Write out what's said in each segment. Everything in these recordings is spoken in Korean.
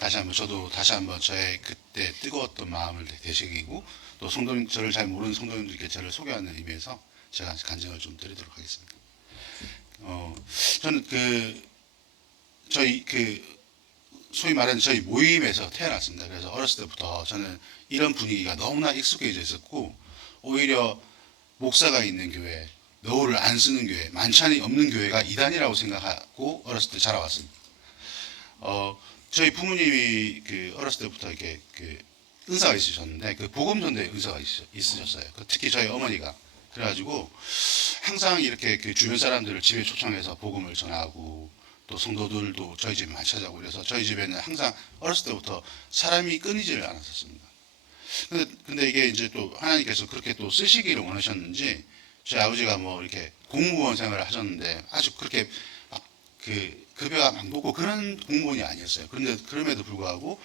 다시 한번 저도 다시 한번 저의 그때 뜨거웠던 마음을 되새기고 또 성도 저를 잘 모르는 성도님들께 저를 소개하는 의미에서 제가 간증을 좀 드리도록 하겠습니다. 어, 저는 그 저희 그 소위 말하는 저희 모임에서 태어났습니다. 그래서 어렸을 때부터 저는 이런 분위기가 너무나 익숙해져 있었고 오히려 목사가 있는 교회, 노후를 안 쓰는 교회, 만찬이 없는 교회가 이단이라고 생각하고 어렸을 때 자라왔습니다. 어, 저희 부모님이 그 어렸을 때부터 이렇게 그 은사가 있으셨는데 그 은사가 있으- 있으셨어요. 그 특히 저희 어머니가 그래가지고 항상 이렇게 그 주변 사람들을 집에 초청해서 복음을 전하고 또 성도들도 저희 집에 많이 찾아오고 그래서 저희 집에는 항상 어렸을 때부터 사람이 끊이지를 않았었습니다. 근데, 근데 이게 이제 또 하나님께서 그렇게 또 쓰시기를 원하셨는지 저희 아버지가 뭐 이렇게 공무원 생활을 하셨는데 아주 그렇게 막그 급여가 막 높고 그런 공무원이 아니었어요. 그런데 그럼에도 불구하고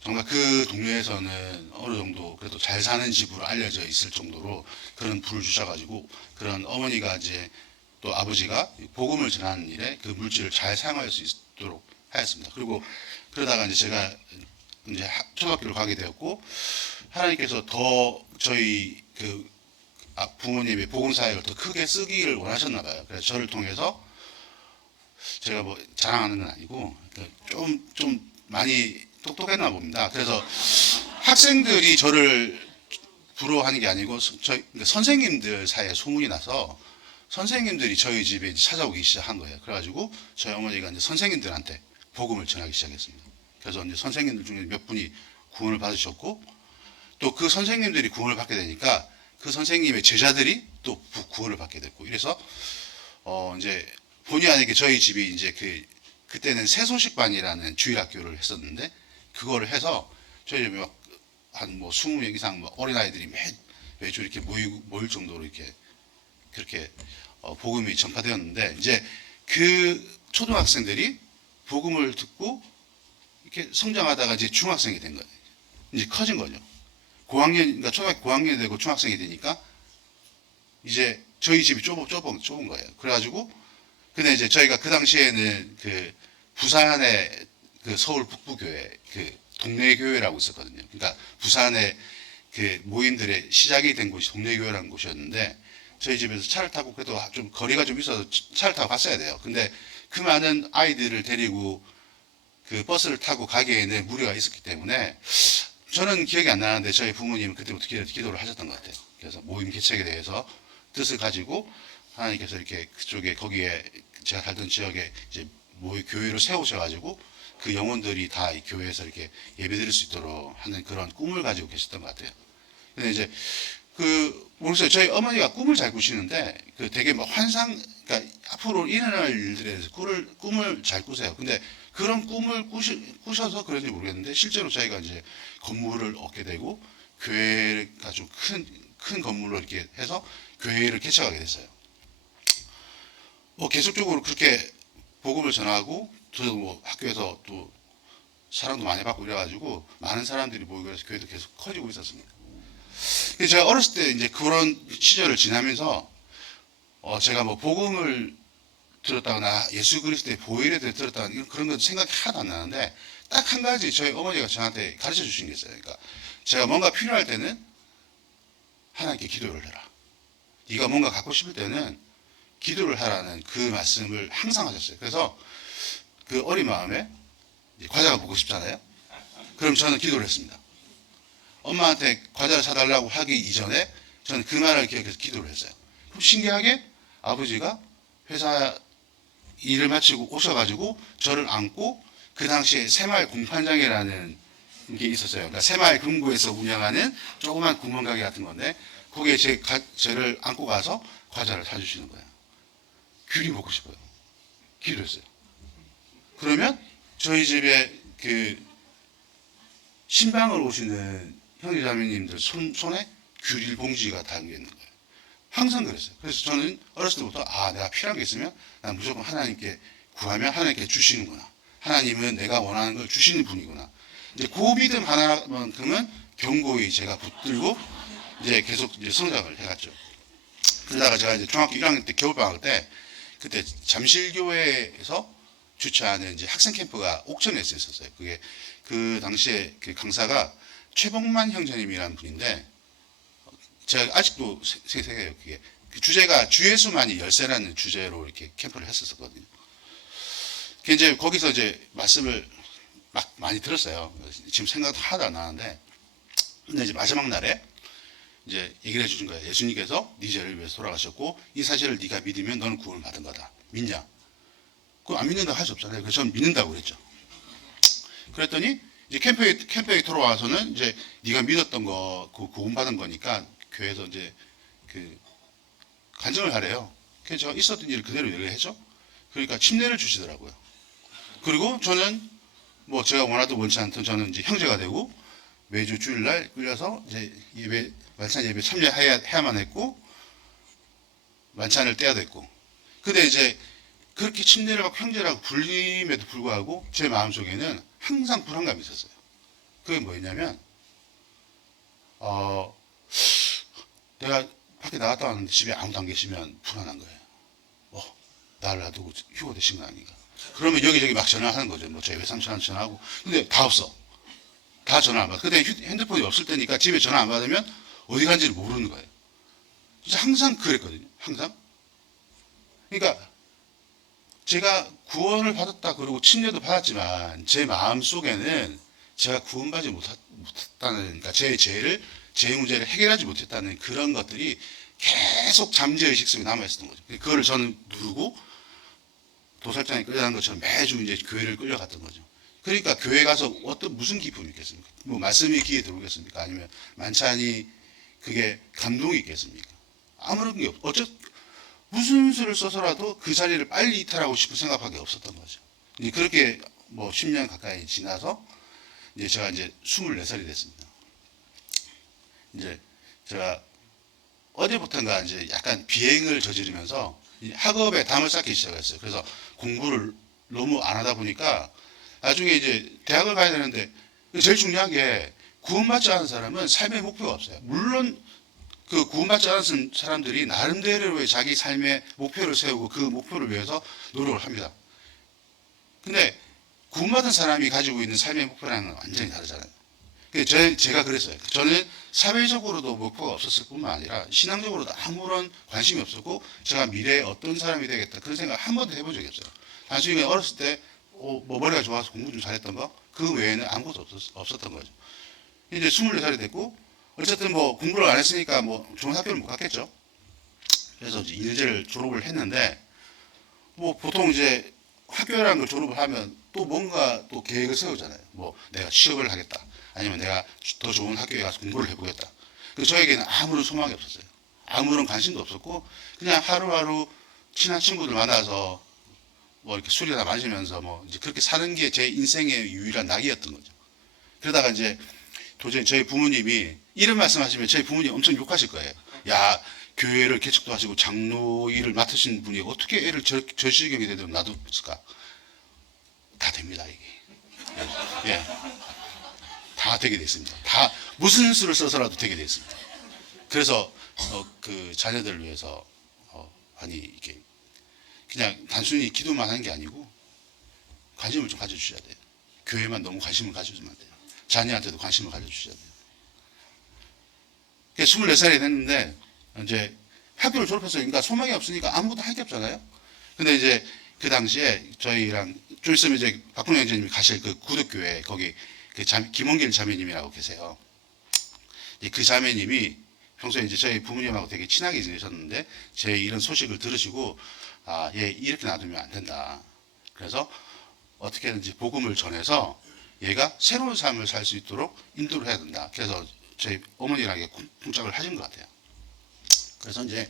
정말 그 동네에서는 어느 정도 그래도 잘 사는 집으로 알려져 있을 정도로 그런 부를 주셔가지고 그런 어머니가 이제 또 아버지가 복음을 전하는 일에 그 물질을 잘 사용할 수 있도록 하였습니다. 그리고 그러다가 이제 제가 이제 하- 초등학교를 가게 되었고 하나님께서 더 저희 그 아, 부모님의 복음 사역을 더 크게 쓰기를 원하셨나 봐요. 그래서 저를 통해서 제가 뭐 자랑하는 건 아니고 좀좀 많이 똑똑했나 봅니다. 그래서 학생들이 저를 부러워하는 게 아니고 서- 저희 그러니까 선생님들 사이에 소문이 나서 선생님들이 저희 집에 찾아오기 시작한 거예요. 그래가지고 저희 어머니가 이제 선생님들한테 복음을 전하기 시작했습니다. 그래서 이제 선생님들 중에 몇 분이 구원을 받으셨고 또 그 선생님들이 구원을 받게 되니까 그 선생님의 제자들이 또 구- 구원을 받게 됐고 이래서 어 이제 본의 아니게 저희 집이 이제 그 그때는 새소식반이라는 주일 학교를 했었는데 그거를 해서 저희 집에 막한뭐 20명 이상 뭐 어린아이들이 매, 매주 이렇게 모이고 모일 정도로 이렇게 그렇게 어, 복음이 전파되었는데 이제 그 초등학생들이 복음을 듣고 이렇게 성장하다가 이제 중학생이 된 거예요. 이제 커진 거죠. 고학년, 그러니까 초등학교 고학년이 되고 중학생이 되니까 이제 저희 집이 좁은, 좁은, 좁은 거예요. 그래가지고 근데 이제 저희가 그 당시에는 그 부산의 그 서울 북부교회 그 동네 교회라고 있었거든요. 그러니까 부산의 그 모임들의 시작이 된 곳이 동네 교회라는 곳이었는데 저희 집에서 차를 타고 그래도 좀 거리가 좀 있어서 차를 타고 갔어야 돼요. 근데 그 많은 아이들을 데리고 그 버스를 타고 가기에는 무리가 있었기 때문에 저는 기억이 안 나는데 저희 부모님은 그때부터 기도, 기도를 하셨던 것 같아요. 그래서 모임 개척에 대해서 뜻을 가지고 하나님께서 이렇게 그쪽에 거기에 제가 살던 지역에 이제 모임 교회를 세우셔가지고 그 영혼들이 다 이 교회에서 이렇게 예배드릴 수 있도록 하는 그런 꿈을 가지고 계셨던 것 같아요. 근데 이제 그 모르겠어요. 저희 어머니가 꿈을 잘 꾸시는데 그 되게 뭐 환상, 그러니까 앞으로 일어날 일들에 대해서 꿈을 꿈을 잘 꾸세요. 근데 그런 꿈을 꾸시, 꾸셔서 그런지 모르겠는데 실제로 저희가 이제 건물을 얻게 되고 교회가 좀 큰큰 건물로 이렇게 해서 교회를 개척하게 됐어요. 뭐 계속적으로 그렇게 복음을 전하고 저도 뭐 학교에서 또 사랑도 많이 받고 이래가지고 많은 사람들이 모이고 해서 교회도 계속 커지고 있었습니다. 제가 어렸을 때 이제 그런 시절을 지나면서 어 제가 뭐 복음을 들었다거나 예수 그리스도의 보혈에 대해 들었다거나 그런 건 생각이 하나도 안 나는데 딱 한 가지 저희 어머니가 저한테 가르쳐 주신 게 있어요. 그러니까 제가 뭔가 필요할 때는 하나님께 기도를 해라. 네가 뭔가 갖고 싶을 때는 기도를 하라는 그 말씀을 항상 하셨어요. 그래서 그 어린 마음에 과자가 먹고 싶잖아요. 그럼 저는 기도를 했습니다. 엄마한테 과자를 사달라고 하기 이전에 저는 그 말을 기억해서 기도를 했어요. 그럼 신기하게 아버지가 회사 일을 마치고 오셔가지고 저를 안고 그 당시에 새마을 공판장이라는 게 있었어요. 그러니까 새마을 금고에서 운영하는 조그만 구멍가게 같은 건데 거기에 제 가, 저를 안고 가서 과자를 사주시는 거예요. 귤이 먹고 싶어요. 기도했어요. 그러면 저희 집에 그 신방을 오시는 형제 자매님들 손, 손에 귤 봉지가 담겨 있는 거예요. 항상 그랬어요. 그래서 저는 어렸을 때부터 아 내가 필요한 게 있으면 난 무조건 하나님께 구하면 하나님께 주시는구나. 하나님은 내가 원하는 걸 주시는 분이구나. 이제 그 믿음 하나만큼은 견고히 제가 붙들고 이제 계속 이제 성장을 해갔죠. 그러다가 제가 이제 중학교 1학년 때 겨울방학 때 그때 잠실교회에서 주최하는 이제 학생 캠프가 옥천에서 있었어요. 그게 그 당시에 그 강사가 최복만 형제님이라는 분인데 제가 아직도 세- 생생해요. 그게 그 주제가 주예수만이 열쇠라는 주제로 이렇게 캠프를 했었거든요. 그 이제 거기서 이제 말씀을 막 많이 들었어요. 지금 생각도 안 나는데 근데 이제 마지막 날에 이제 얘기를 해주신 거예요. 예수님께서 네 죄를 위해서 돌아가셨고 이 사실을 네가 믿으면 너는 구원을 받은 거다. 믿냐? 그거 안 믿는다고 할수 없잖아요. 그래서 저는 믿는다고 그랬죠. 그랬더니 이제 캠프에 캠프에 들어와서는 이제 네가 믿었던 거, 그 구원 받은 거니까 교회에서 이제 그 간증을 하래요. 그래서 있었던 일을 그대로 얘기를 해죠. 그러니까 침례를 주시더라고요. 그리고 저는 뭐 제가 원하든 원치 않든 저는 이제 형제가 되고 매주 주일날 끌려서 이제 예배 만찬 예배 참여해야만 했고 만찬을 떼야 됐고 근데 이제 그렇게 침례를 받고 형제라고 불림에도 불구하고 제 마음속에는 항상 불안감이 있었어요. 그게 뭐였냐면 어 내가 밖에 나갔다 왔는데 집에 아무도 안 계시면 불안한 거예요. 뭐 나를 놔두고 휴가 되신 거 아닌가? 그러면 여기저기 막 전화하는 거죠. 뭐 저희 외삼촌한테 전화하고 근데 다 없어. 다 전화 안 받아. 휴- 핸드폰이 없을 때니까 집에 전화 안 받으면 어디 간지를 모르는 거예요. 그래서 항상 그랬거든요. 항상. 그러니까 제가 구원을 받았다 그러고 침례도 받았지만 제 마음 속에는 제가 구원받지 못했다는 그러니까 제 죄를 제 문제를 해결하지 못했다는 그런 것들이 계속 잠재의식 속에 남아 있었던 거죠. 그거를 저는 누르고 도살장에 끌려가는 것처럼 매주 이제 교회를 끌려갔던 거죠. 그러니까 교회 가서 어떤 무슨 기쁨이 있겠습니까? 뭐 말씀이 귀에 들어오겠습니까? 아니면 만찬이 그게 감동이 있겠습니까? 아무런 게 없. 어쩌 무슨 수를 써서라도 그 자리를 빨리 이탈하고 싶은 생각밖에 없었던 거죠. 이제 그렇게 뭐 10년 가까이 지나서 이제 제가 이제 24살이 됐습니다. 이제 제가 어제부터인가 이제 약간 비행을 저지르면서 이 학업에 담을 쌓기 시작했어요. 그래서 공부를 너무 안 하다 보니까 나중에 이제 대학을 가야 되는데 제일 중요한 게 구원받지 않은 사람은 삶의 목표가 없어요. 물론 그 구원받지 않은 사람들이 나름대로의 자기 삶의 목표를 세우고 그 목표를 위해서 노력을 합니다. 근데 구원받은 사람이 가지고 있는 삶의 목표랑은 완전히 다르잖아요. 제, 제가 그랬어요. 저는 사회적으로도 목표가 없었을 뿐만 아니라 신앙적으로도 아무런 관심이 없었고 제가 미래에 어떤 사람이 되겠다 그런 생각 한 번도 해본 적이 없어요. 단순히 어렸을 때 어, 뭐 머리가 좋아서 공부 좀 잘했던 거 그 외에는 아무것도 없었, 없었던 거죠. 이제 24살이 됐고 어쨌든 뭐 공부를 안 했으니까 뭐 좋은 학교를 못 갔겠죠. 그래서 이제 인제를 졸업을 했는데 뭐 보통 이제 학교라는 걸 졸업을 하면 또 뭔가 또 계획을 세우잖아요. 뭐 내가 취업을 하겠다. 아니면 내가 더 좋은 학교에 가서 공부를 해보겠다. 그 저에게는 아무런 소망이 없었어요. 아무런 관심도 없었고 그냥 하루하루 친한 친구들 만나서 뭐 이렇게 술이나 마시면서 뭐 이제 그렇게 사는 게 제 인생의 유일한 낙이었던 거죠. 그러다가 이제 도저히 저희 부모님이 이런 말씀하시면 저희 부모님 엄청 욕하실 거예요. 야 교회를 개척도 하시고 장로 일을 맡으신 분이 어떻게 애를 저, 저 시경에 되도록 놔뒀을까? 다 됩니다 이게. 예. 다 되게 됐습니다. 다 무슨 수를 써서라도 되게 됐습니다. 그래서 어, 그 자녀들을 위해서 어, 많이 이렇게 그냥 단순히 기도만 하는 게 아니고 관심을 좀 가져주셔야 돼요. 교회만 너무 관심을 가져주면 안 돼요. 자녀한테도 관심을 가져주셔야 돼요. 24살이 됐는데 이제 학교를 졸업했어요. 그러니까 소망이 없으니까 아무것도 할 게 없잖아요. 근데 이제 그 당시에 저희랑 좀 있으면 이제 박근혜 형제님이 가실 그 구독교회 거기 그 자, 김원길 자매님이라고 계세요. 그 자매님이 평소에 이제 저희 부모님하고 되게 친하게 지내셨는데 제 이런 소식을 들으시고 아, 얘 이렇게 놔두면 안 된다. 그래서 어떻게든지 복음을 전해서 얘가 새로운 삶을 살 수 있도록 인도를 해야 된다. 그래서 저희 어머니랑 쿵짝을 하신 것 같아요. 그래서 이제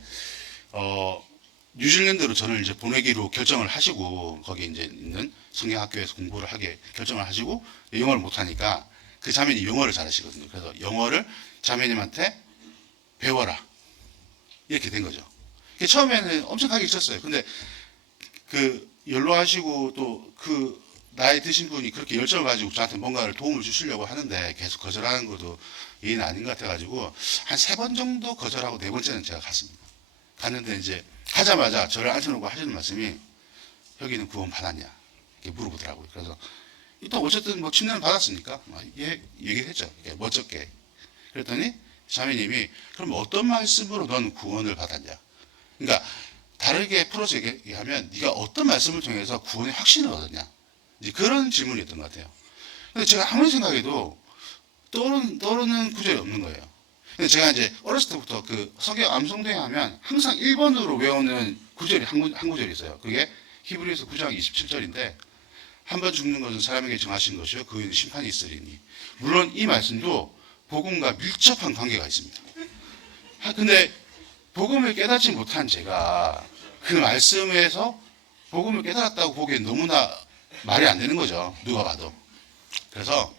어, 뉴질랜드로 저를 이제 보내기로 결정을 하시고 거기 이제 있는 성경학교에서 공부를 하게 결정을 하시고 영어를 못하니까 그 자매님 영어를 잘하시거든요. 그래서 영어를 자매님한테 배워라 이렇게 된 거죠. 처음에는 엄청 하기 싫었어요. 근데 그 연로하시고 또그 나이 드신 분이 그렇게 열정을 가지고 저한테 뭔가를 도움을 주시려고 하는데 계속 거절하는 것도 예의는 아닌 것 같아가지고 한 세 번 정도 거절하고 네 번째는 제가 갔습니다. 갔는데 이제 하자마자 저를 앉혀놓고 하시는 말씀이 여기는 구원 받았냐? 이렇게 물어보더라고요. 그래서 일단 어쨌든 뭐 침례는 받았으니까 막 예, 얘기를 했죠. 이렇게 멋쩍게. 그랬더니 자매님이 그럼 어떤 말씀으로 넌 구원을 받았냐? 그러니까 다르게 풀어서 얘기하면 네가 어떤 말씀을 통해서 구원의 확신을 얻었냐? 이제 그런 질문이었던 것 같아요. 근데 제가 아무리 생각해도 떠오르는, 떠오르는 구절이 없는 거예요. 근데 제가 이제 어렸을 때부터 그 성경 암송대 하면 항상 1번으로 외우는 구절이 한, 구- 한 구절이 있어요. 그게 히브리서 9장 27절인데 한 번 죽는 것은 사람에게 정하신 것이요 그 후에는 심판이 있으리니 물론 이 말씀도 복음과 밀접한 관계가 있습니다. 아, 근데 복음을 깨닫지 못한 제가 그 말씀에서 복음을 깨달았다고 보기엔 너무나 말이 안 되는 거죠. 누가 봐도. 그래서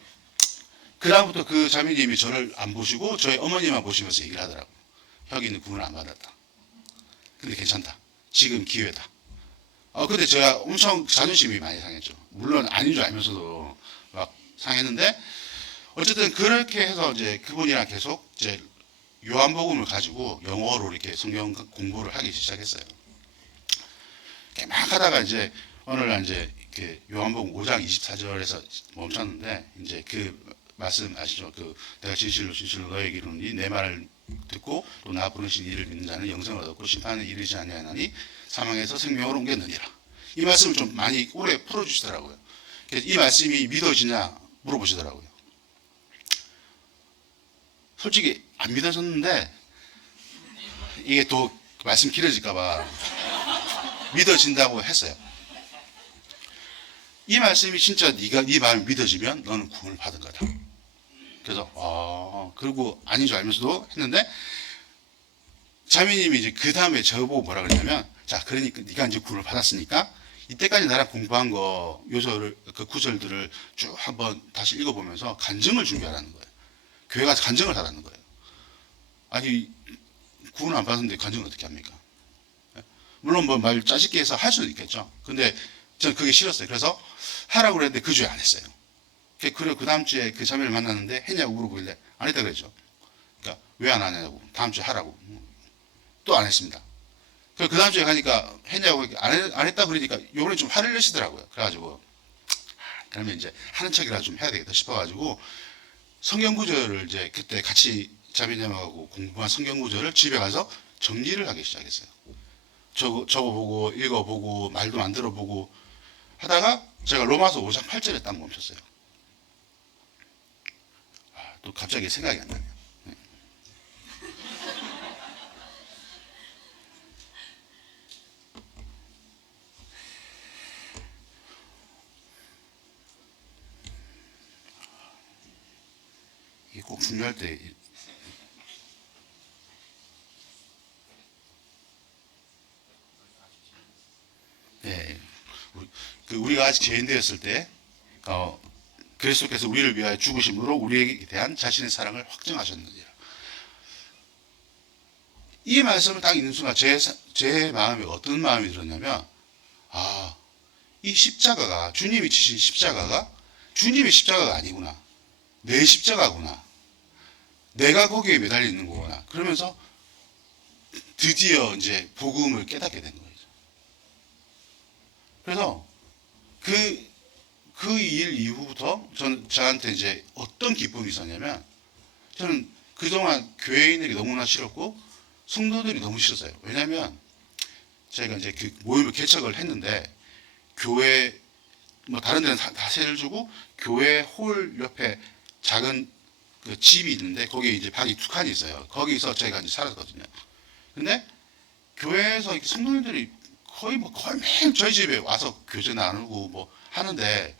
그다음부터 그 자매님이 저를 안 보시고 저희 어머니만 보시면서 얘기를 하더라고요. 혁이는 구원을 안 받았다. 근데 괜찮다. 지금 기회다. 어, 근데 제가 엄청 자존심이 많이 상했죠. 물론 아닌 줄 알면서도 막 상했는데 어쨌든 그렇게 해서 이제 그분이랑 계속 이제 요한복음을 가지고 영어로 이렇게 성경 공부를 하기 시작했어요. 막 하다가 이제 어느 날 이제 이렇게 요한복음 5장 24절에서 멈췄는데 이제 그 말씀 아시죠? 그 내가 진실로 진실로 너에게 이르노니 내 말을 듣고 또 나 부르신 이를 믿는 자는 영생을 얻었고 심판에 이르지 아니하나니 사망에서 생명으로 옮겼느니라. 이 말씀을 좀 많이 오래 풀어주시더라고요. 이 말씀이 믿어지냐 물어보시더라고요. 솔직히 안 믿어졌는데 이게 또 말씀 길어질까봐 믿어진다고 했어요. 이 말씀이 진짜 네가 네 마음이 믿어지면 너는 구원을 받은 거다. 그래서 아 그리고 아닌 줄 알면서도 했는데 자매님이 이제 그 다음에 저보고 뭐라 그러냐면 자 그러니까 네가 이제 구원을 받았으니까 이때까지 나랑 공부한 거 요절을 그 구절들을 쭉 한번 다시 읽어보면서 간증을 준비하라는 거예요. 교회 가서 간증을 하라는 거예요. 아니 구원 안 받았는데 간증을 어떻게 합니까? 예? 물론 뭐 말 짜집게 해서 할 수도 있겠죠. 근데 저는 그게 싫었어요. 그래서 하라고 그랬는데 그 주에 안 했어요. 그리고 그 다음 주에 그 자매를 만났는데 했냐고 물어보길래 안 했다 그랬죠. 그러니까 왜 안 하냐고 다음 주에 하라고 또 안 했습니다. 그 다음 주에 가니까 했냐고 안, 했, 안 했다 그러니까 요번에 좀 화를 내시더라고요. 그래가지고 아, 그러면 이제 하는 척이라 좀 해야 되겠다 싶어가지고 성경 구절을 이제 그때 같이 자매님하고 공부한 성경 구절을 집에 가서 정리를 하기 시작했어요. 저거, 저거 보고 읽어보고 말도 만들어보고 하다가 제가 로마서 5장 8절에 딱 멈췄어요. 아, 또 갑자기 생각이 안 나네요. 네. 이게 꼭 중요할 때 네. 우리- 그 우리가 아직 죄인되었을 때 어, 그리스도께서 우리를 위하여 죽으심으로 우리에게 대한 자신의 사랑을 확증하셨느니라. 이 말씀을 딱 읽는 순간 제, 사- 제 마음에 어떤 마음이 들었냐면 아, 이 십자가가 주님이 지신 십자가가 주님의 십자가가 아니구나. 내 십자가구나. 내가 거기에 매달려 있는 거구나. 그러면서 드디어 이제 복음을 깨닫게 된 거예요. 그래서 그, 그 일 이후부터 저는 저한테 이제 어떤 기쁨이 있었냐면 저는 그동안 교회인들이 너무나 싫었고 성도들이 너무 싫었어요. 왜냐하면 저희가 이제 그 모임을 개척을 했는데 교회 뭐 다른 데는 다, 다 세를 주고 교회 홀 옆에 작은 그 집이 있는데 거기에 이제 방이 두 칸이 있어요. 거기서 저희가 이제 살았거든요. 근데 교회에서 성도님들이 거의 뭐 거의 매일 저희 집에 와서 교제 나누고 뭐 하는데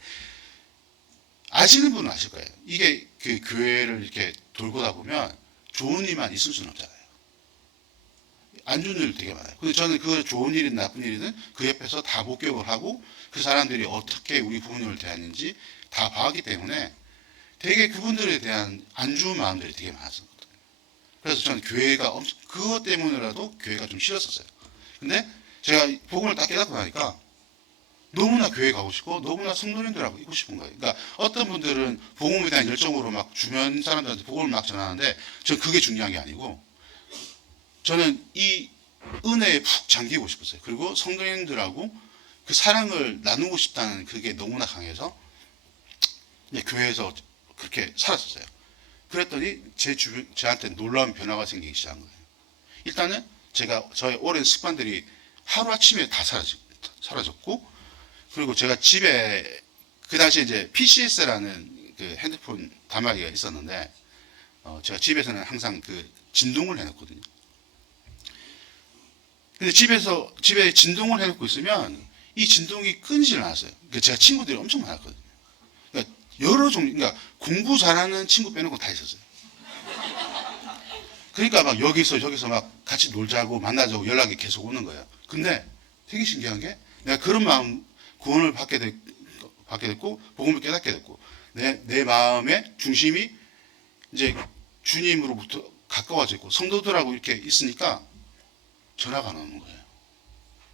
아시는 분은 아실 거예요. 이게 그 교회를 이렇게 돌고다 보면 좋은 일만 있을 수는 없잖아요. 안 좋은 일 되게 많아요. 근데 저는 그 좋은 일이든 나쁜 일이든 그 옆에서 다 목격을 하고 그 사람들이 어떻게 우리 부모님을 대하는지 다 봐왔기 때문에 되게 그분들에 대한 안 좋은 마음들이 되게 많았었거든요. 그래서 저는 교회가 엄청 그것 때문에라도 교회가 좀 싫었었어요. 근데 제가 복음을 딱 깨닫고 나니까 너무나 교회 가고 싶고 너무나 성도님들하고 있고 싶은 거예요. 그러니까 어떤 분들은 복음에 대한 열정으로 막 주변 사람들한테 복음을 막 전하는데 저는 그게 중요한 게 아니고 저는 이 은혜에 푹 잠기고 싶었어요. 그리고 성도님들하고 그 사랑을 나누고 싶다는 그게 너무나 강해서 교회에서 그렇게 살았었어요. 그랬더니 제 주변 저한테 놀라운 변화가 생기기 시작한 거예요. 일단은 제가 저의 오랜 습관들이 하루 아침에 다 사라지, 사라졌고 그리고 제가 집에 그 당시에 이제 PCS라는 그 핸드폰 단말기가 있었는데 어, 제가 집에서는 항상 그 진동을 해놓거든요. 근데 집에서 집에 진동을 해놓고 있으면 이 진동이 끊이질 않았어요. 그러니까 제가 친구들이 엄청 많았거든요. 그러니까 여러 종류, 그러니까 공부 잘하는 친구 빼놓고 다 있었어요. 그러니까 막 여기서 저기서 막 같이 놀자고 만나자고 연락이 계속 오는 거예요. 근데 되게 신기한 게 내가 그런 마음 구원을 받게 됐, 받게 됐고 복음을 깨닫게 됐고 내, 내 마음의 중심이 이제 주님으로부터 가까워져 있고 성도들하고 이렇게 있으니까 전화가 안 오는 거예요.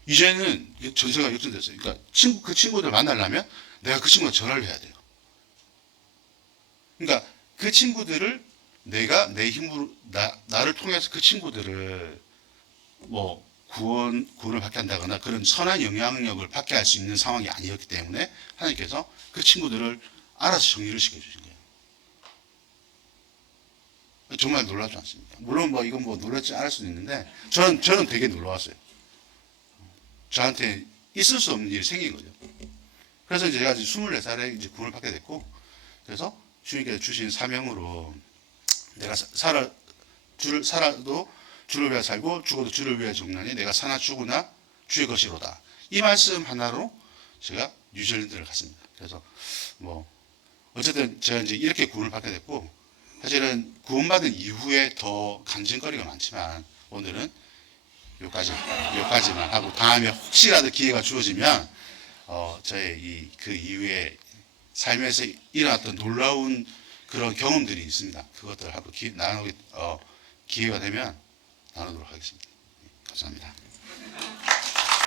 이제는 전세가 역전됐어요. 그러니까 친구, 그 친구들 만나려면 내가 그 친구한테 전화를 해야 돼요. 그러니까 그 친구들을 내가 내 힘으로 나, 나를 통해서 그 친구들을 뭐 구원 구원을 받게 한다거나 그런 선한 영향력을 받게 할 수 있는 상황이 아니었기 때문에 하나님께서 그 친구들을 알아서 정리를 시켜 주신 거예요. 정말 놀랍지 않습니까? 물론 뭐 이건 뭐 놀랍지 않을 수도 있는데 저는 저는 되게 놀라웠어요. 저한테 있을 수 없는 일이 생긴 거죠. 그래서 제가 이제 24살에 이제 구원을 받게 됐고 그래서 주님께서 주신 사명으로 내가 사- 살아 주를 살아도 주를 위해 살고 죽어도 주를 위해 죽나니 내가 사나 죽으나 주의 것이로다. 이 말씀 하나로 제가 뉴질랜드를 갔습니다. 그래서 뭐 어쨌든 제가 이제 이렇게 구원을 받게 됐고 사실은 구원받은 이후에 더 간증거리가 많지만 오늘은 여기까지 여기까지만 하고 다음에 혹시라도 기회가 주어지면 어, 저의 이 그 이후에 삶에서 일어났던 놀라운 그런 경험들이 있습니다. 그것들 하고 기, 나누기 어, 기회가 되면 나누도록 하겠습니다. 감사합니다.